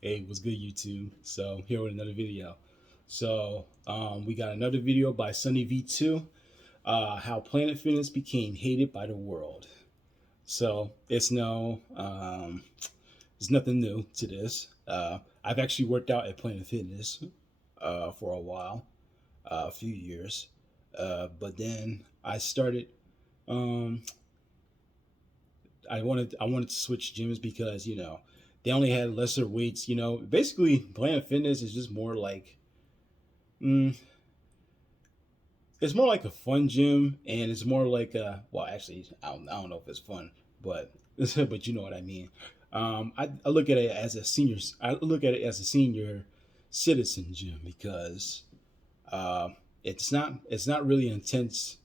Hey, what's good, YouTube? So here with another video. So we got another video by Sunny V2, how Planet Fitness became hated by the world. So it's nothing new to this. I've actually worked out at Planet Fitness for a while, a few years, but then I started. Um, I wanted to switch gyms because they only had lesser weights. Basically, Planet Fitness is just more like mm, it's more like a fun gym, and it's more like well, actually, I don't know if it's fun, but but you know what I mean. I look at it as a senior. I look at it as a senior citizen gym because uh, it's not really an intense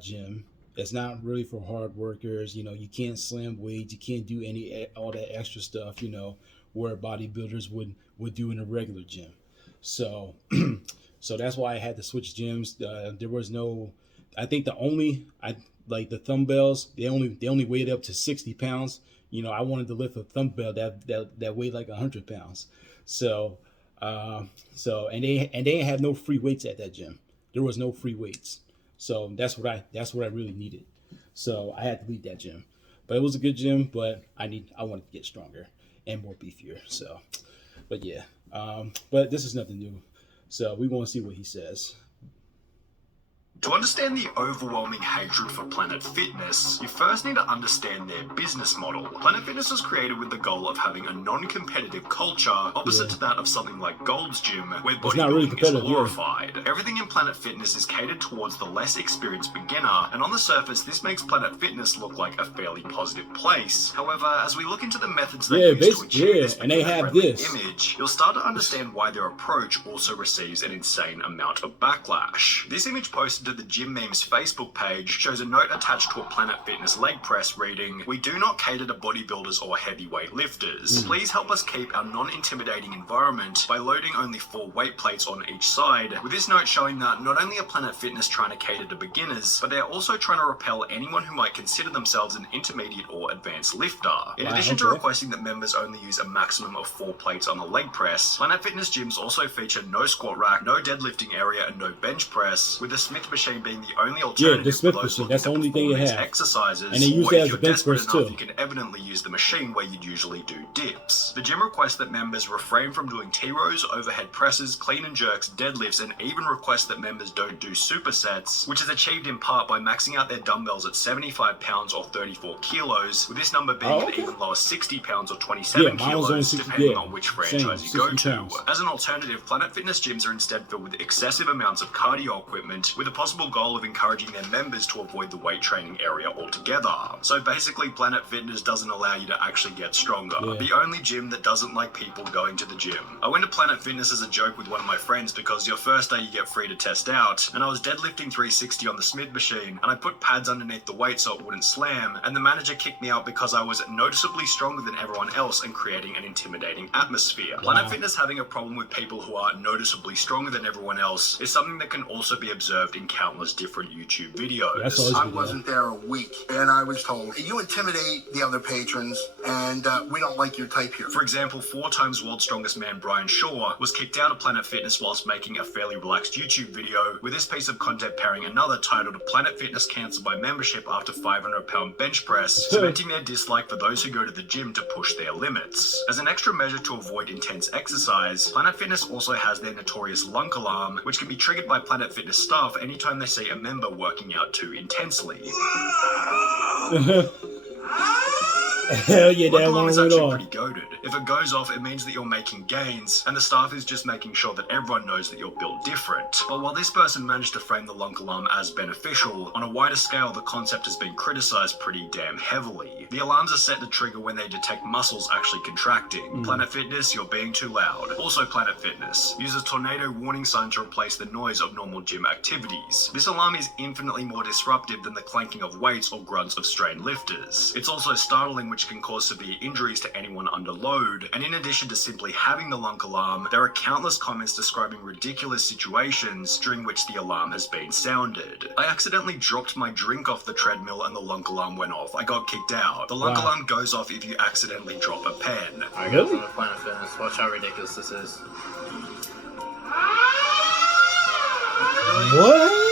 gym. It's not really for hard workers. You can't slam weights. You can't do all that extra stuff. Where bodybuilders would do in a regular gym. So, so that's why I had to switch gyms. There was no. I think the only I like the dumbbells. They only weighed up to 60 pounds. I wanted to lift a dumbbell that weighed like 100 pounds. So, and they had no free weights at that gym. There was no free weights. So that's what I really needed. So I had to leave that gym, but it was a good gym. But I wanted to get stronger and more beefier. So, but yeah, but this is nothing new. So we want to see what he says. To understand the overwhelming hatred for Planet Fitness, you first need to understand their business model. Planet Fitness was created with the goal of having a non-competitive culture, opposite to that of something like Gold's Gym, where It's not really bodybuilding is competitive, glorified. Everything in Planet Fitness is catered towards the less experienced beginner, and on the surface, this makes Planet Fitness look like a fairly positive place. However, as we look into the methods they use to achieve this and they have beginner-friendly this. image, you'll start to understand why their approach also receives an insane amount of backlash. This image posted to the Gym Memes Facebook page shows a note attached to a Planet Fitness leg press reading, "We do not cater to bodybuilders or heavyweight lifters. Please help us keep our non-intimidating environment by loading only 4 weight plates on each side," with this note showing that not only are Planet Fitness trying to cater to beginners, but they're also trying to repel anyone who might consider themselves an intermediate or advanced lifter. In addition to requesting that members only use a maximum of 4 plates on the leg press, Planet Fitness gyms also feature no squat rack, no deadlifting area, and no bench press, with the Smith machine being the only alternative for those looking to perform these exercises. And they use or it if as a you're bench desperate press enough, too. you can evidently use the machine where you'd usually do dips. The gym requests that members refrain from doing T-rows, overhead presses, clean and jerks, deadlifts, and even requests that members don't do supersets, which is achieved in part by maxing out their dumbbells at 75 pounds or 34 kilos, with this number being an even lower 60 pounds or 27 kilos, depending on which franchise you go to. As an alternative, Planet Fitness gyms are instead filled with excessive amounts of cardio equipment, with a possible goal of encouraging their members to avoid the weight training area altogether. So basically, Planet Fitness doesn't allow you to actually get stronger. The only gym that doesn't like people going to the gym. I went to Planet Fitness as a joke with one of my friends because your first day you get free to test out, and I was deadlifting 360 on the Smith machine, and I put pads underneath the weight so it wouldn't slam, and the manager kicked me out because I was noticeably stronger than everyone else and creating an intimidating atmosphere. Planet Fitness having a problem with people who are noticeably stronger than everyone else is something that can also be observed in countless different YouTube videos. I wasn't there a week, and I was told, "You intimidate the other patrons, and we don't like your type here." For example, 4 times world's strongest man Brian Shaw was kicked out of Planet Fitness whilst making a fairly relaxed YouTube video, with this piece of content pairing another titled "Planet Fitness cancelled my membership after 500-pound bench press," cementing their dislike for those who go to the gym to push their limits. As an extra measure to avoid intense exercise, Planet Fitness also has their notorious lunk alarm, which can be triggered by Planet Fitness staff anytime they see a member working out too intensely. Hell yeah, that alarm one is went actually off. pretty goated. If it goes off, it means that you're making gains, and the staff is just making sure that everyone knows that you're built different. But while this person managed to frame the lunk alarm as beneficial, on a wider scale the concept has been criticized pretty damn heavily. The alarms are set to trigger when they detect muscles actually contracting. Planet Fitness, you're being too loud. Also Planet Fitness uses tornado warning sign to replace the noise of normal gym activities. This alarm is infinitely more disruptive than the clanking of weights or grunts of strained lifters. It's also startling, which which can cause severe injuries to anyone under load. And in addition to simply having the lunk alarm, there are countless comments describing ridiculous situations during which the alarm has been sounded. I accidentally dropped my drink off the treadmill and the lunk alarm went off. I got kicked out. The lunk alarm goes off if you accidentally drop a pen. Alright, guys, I'm gonna Planet Fitness. Watch how ridiculous this is. What?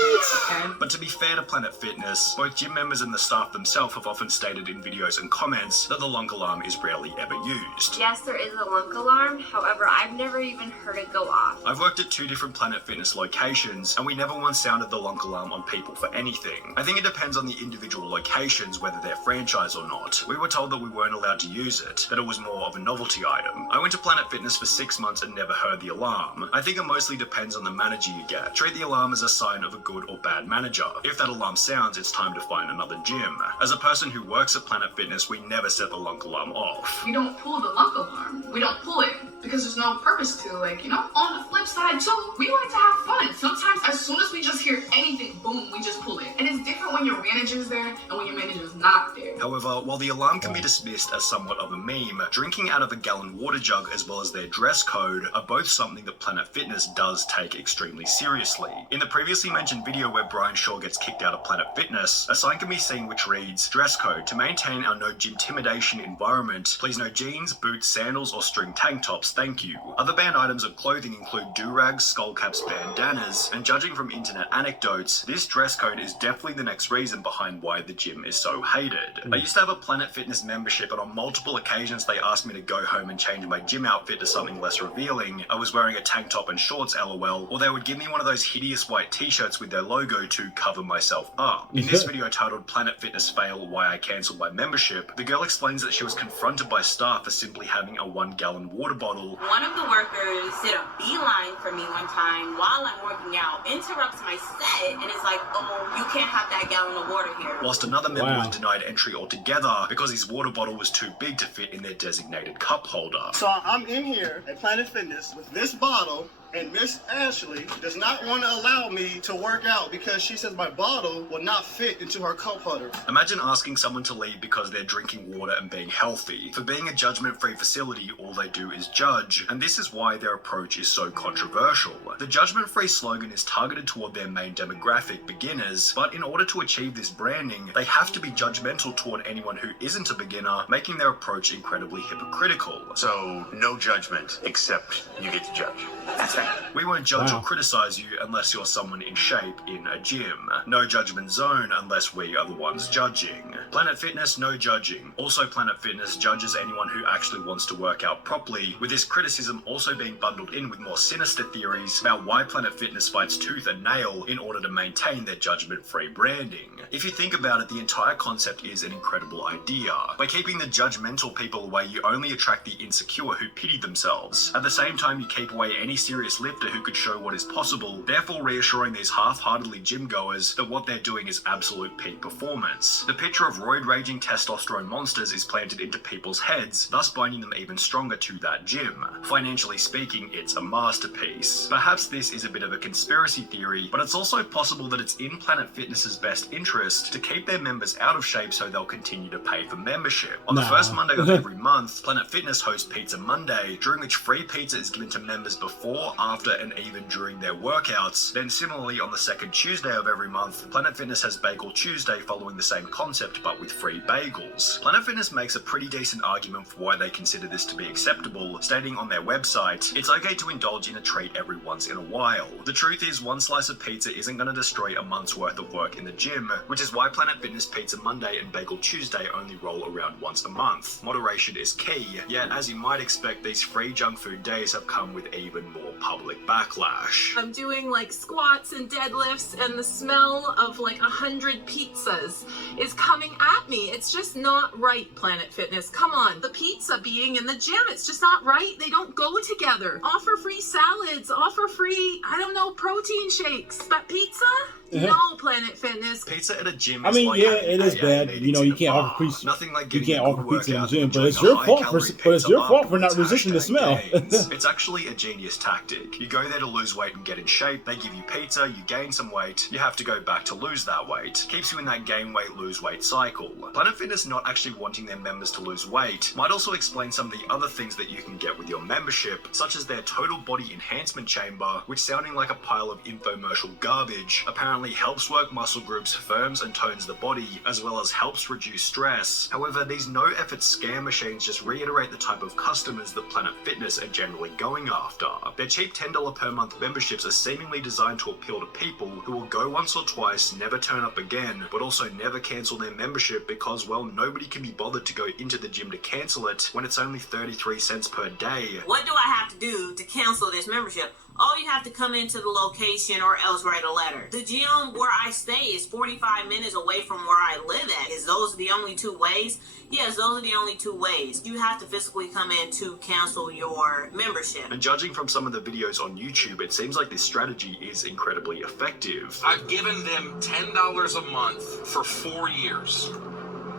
But to be fair to Planet Fitness, both gym members and the staff themselves have often stated in videos and comments that the lunk alarm is rarely ever used. Yes, there is a lunk alarm. However, I've never even heard it go off. I've worked at 2 different Planet Fitness locations, and we never once sounded the lunk alarm on people for anything. I think it depends on the individual locations, whether they're franchise or not. We were told that we weren't allowed to use it, that it was more of a novelty item. I went to Planet Fitness for 6 months and never heard the alarm. I think it mostly depends on the manager you get. Treat the alarm as a sign of a good or bad manager. If that alarm sounds, it's time to find another gym. As a person who works at Planet Fitness, we never set the lunk alarm off. We don't pull the lunk alarm. We don't pull it because there's no purpose to, like, you know? On the flip side, too, we like to have fun. Sometimes, as soon as we just hear anything, boom, we just pull it. And it's different when your manager's there and when your manager's not there. However, while the alarm can be dismissed as somewhat of a meme, drinking out of a gallon water jug as well as their dress code are both something that Planet Fitness does take extremely seriously. In the previously mentioned video where Brian Shaw gets kicked out of Planet Fitness, a sign can be seen which reads, "Dress code. To maintain our no gym-intimidation environment, please no jeans, boots, sandals, or string tank tops, thank you." Other banned items of clothing include do-rags, skull caps, bandanas, and judging from internet anecdotes, this dress code is definitely the next reason behind why the gym is so hated. I used to have a Planet Fitness membership, and on multiple occasions they asked me to go home and change my gym outfit to something less revealing. I was wearing a tank top and shorts, lol, or they would give me one of those hideous white t-shirts with their logo to cover myself up. In this video titled Planet Fitness Fail Why I Cancelled My Membership, the girl explains that she was confronted by staff for simply having a 1-gallon water bottle. One of the workers did a beeline for me one time while I'm working out, interrupts my set, and is like, "Oh, you can't have that gallon of water here." Whilst another member was denied entry altogether because his water bottle was too big to fit in their designated cup holder. So I'm in here at Planet Fitness with this bottle, and Miss Ashley does not want to allow me to work out because she says my bottle will not fit into her cup holder. Imagine asking someone to leave because they're drinking water and being healthy. For being a judgment-free facility, all they do is judge, and this is why their approach is so controversial. The judgment-free slogan is targeted toward their main demographic, beginners, but in order to achieve this branding, they have to be judgmental toward anyone who isn't a beginner, making their approach incredibly hypocritical. So, no judgment, except you get to judge. That's right. We won't judge or criticize you unless you're someone in shape in a gym. No judgment zone unless we are the ones judging. Planet Fitness, no judging. Also, Planet Fitness judges anyone who actually wants to work out properly, with this criticism also being bundled in with more sinister theories about why Planet Fitness fights tooth and nail in order to maintain their judgment-free branding. If you think about it, the entire concept is an incredible idea. By keeping the judgmental people away, you only attract the insecure who pity themselves. At the same time, you keep away any serious lifter who could show what is possible, therefore reassuring these half-heartedly gym goers that what they're doing is absolute peak performance. The picture of roid-raging testosterone monsters is planted into people's heads, thus binding them even stronger to that gym. Financially speaking, it's a masterpiece. Perhaps this is a bit of a conspiracy theory, but it's also possible that it's in Planet Fitness's best interest to keep their members out of shape so they'll continue to pay for membership. On the first Monday of every month, Planet Fitness hosts Pizza Monday, during which free pizza is given to members before, after, and even during their workouts. Then similarly, on the second Tuesday of every month, Planet Fitness has Bagel Tuesday, following the same concept but with free bagels. Planet Fitness makes a pretty decent argument for why they consider this to be acceptable, stating on their website, "It's okay to indulge in a treat every once in a while. The truth is, one slice of pizza isn't going to destroy a month's worth of work in the gym, which is why Planet Fitness Pizza Monday and Bagel Tuesday only roll around once a month. Moderation is key, yet as you might expect, these free junk food days have come with even more public backlash." I'm doing like squats and deadlifts, and the smell of like 100 pizzas is coming at me. It's just not right, Planet Fitness. Come on. The pizza being in the gym, it's just not right. They don't go together. Offer free salads, offer free, I don't know, protein shakes. But pizza? No, Planet Fitness. Pizza at a gym I is mean, like yeah, having it is AA bad. meetings You know, in you a can't bar. offer pizza. Nothing like You getting can't a offer good pizza in the workout gym, and but it's enjoying your a fault high-calorie but it's pizza your fault for not afterwards. resisting the smell. #gains. It's actually a genius tactic. You go there to lose weight and get in shape. They give you pizza, you gain some weight, you have to go back to lose that weight. Keeps you in that gain weight, lose weight cycle. Planet Fitness not actually wanting their members to lose weight might also explain some of the other things that you can get with your membership, such as their total body enhancement chamber, which sounding like a pile of infomercial garbage, apparently helps work muscle groups, firms and tones the body, as well as helps reduce stress. However, these no-effort scam machines just reiterate the type of customers that Planet Fitness are generally going after. Their cheap $10 per month memberships are seemingly designed to appeal to people who will go once or twice, never turn up again, but also never cancel their membership because, well, nobody can be bothered to go into the gym to cancel it when it's only 33 cents per day. What do I have to do to cancel this membership? Oh, you have to come into the location or else write a letter. The gym where I stay is 45 minutes away from where I live at. Is those the only two ways? Yes, those are the only two ways. You have to physically come in to cancel your membership. And judging from some of the videos on YouTube, it seems like this strategy is incredibly effective. I've given them $10 a month for 4 years,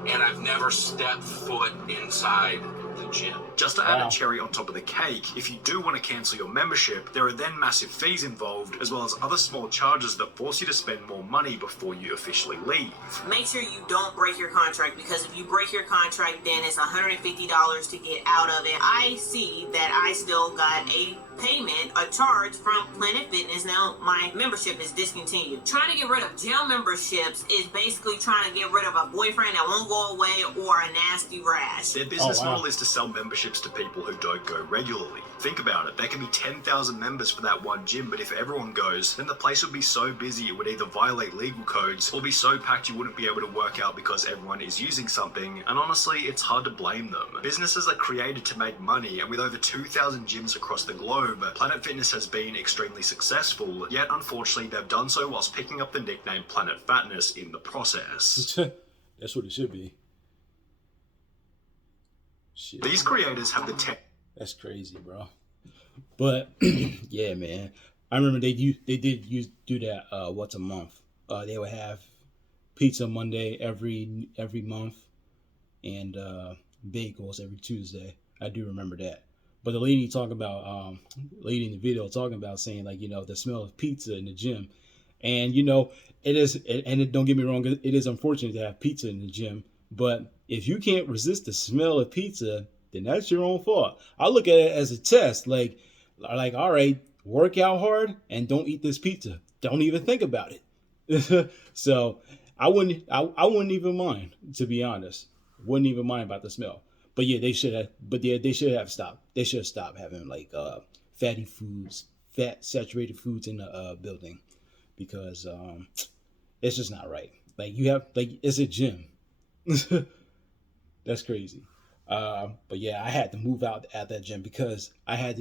and I've never stepped foot inside the gym. Just to add a cherry on top of the cake, if you do want to cancel your membership, there are then massive fees involved, as well as other small charges that force you to spend more money before you officially leave. Make sure you don't break your contract, because if you break your contract, then it's $150 to get out of it. I see that I still got a payment, a charge from Planet Fitness. Now my membership is discontinued. Trying to get rid of gym memberships is basically trying to get rid of a boyfriend that won't go away or a nasty rash. Their business model is to sell memberships to people who don't go regularly. Think about it, there can be 10,000 members for that one gym, but if everyone goes, then the place would be so busy it would either violate legal codes or be so packed you wouldn't be able to work out because everyone is using something, and honestly, it's hard to blame them. Businesses are created to make money, and with over 2,000 gyms across the globe, Planet Fitness has been extremely successful, yet unfortunately they've done so whilst picking up the nickname Planet Fatness in the process. That's what it should be. Shit. These creators have the tech. That's crazy, bro. But yeah, man. I remember they did do that once a month. They would have pizza Monday every month, and bagels every Tuesday. I do remember that. But the lady talking about lady in the video talking about saying, like, you know, the smell of pizza in the gym, and you know it is, and don't get me wrong, it is unfortunate to have pizza in the gym, but if you can't resist the smell of pizza, then that's your own fault. I look at it as a test, like all right, work out hard and don't eat this pizza. Don't even think about it. So I wouldn't even mind, to be honest. Wouldn't even mind about the smell. But yeah, they should have stopped. They should have stopped having like fatty foods, fat saturated foods in the building, because it's just not right. Like, you have, like, it's a gym. That's crazy. But yeah, I had to move out at that gym because I had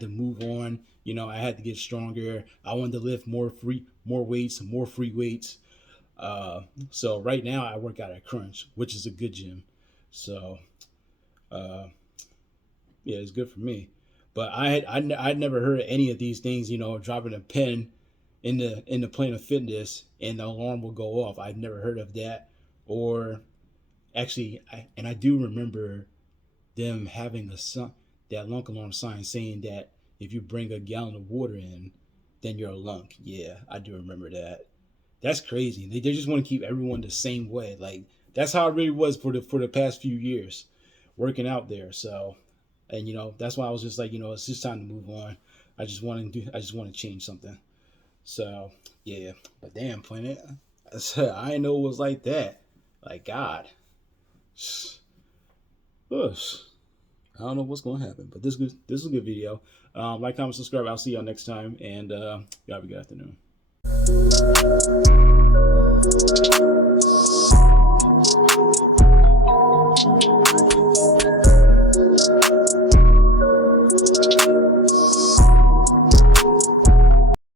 to move on. You know, I had to get stronger. I wanted to lift more free weights. So right now I work out at Crunch, which is a good gym. So yeah, it's good for me. But I'd never heard of any of these things, you know, dropping a pin in the Planet Fitness and the alarm will go off. I've never heard of that. Or actually, I do remember them having that lunk alarm sign saying that if you bring a gallon of water in, then you're a lunk. Yeah, I do remember that. That's crazy. They just want to keep everyone the same way. Like, that's how it really was for the past few years, working out there. So, and you know, that's why I was just like, you know, it's just time to move on. I just want to change something. So yeah, but damn, Planet, I didn't know it was like that. Like, God, I don't know what's going to happen, but this is a good video. Like, comment, subscribe. I'll see y'all next time, and y'all have a good afternoon.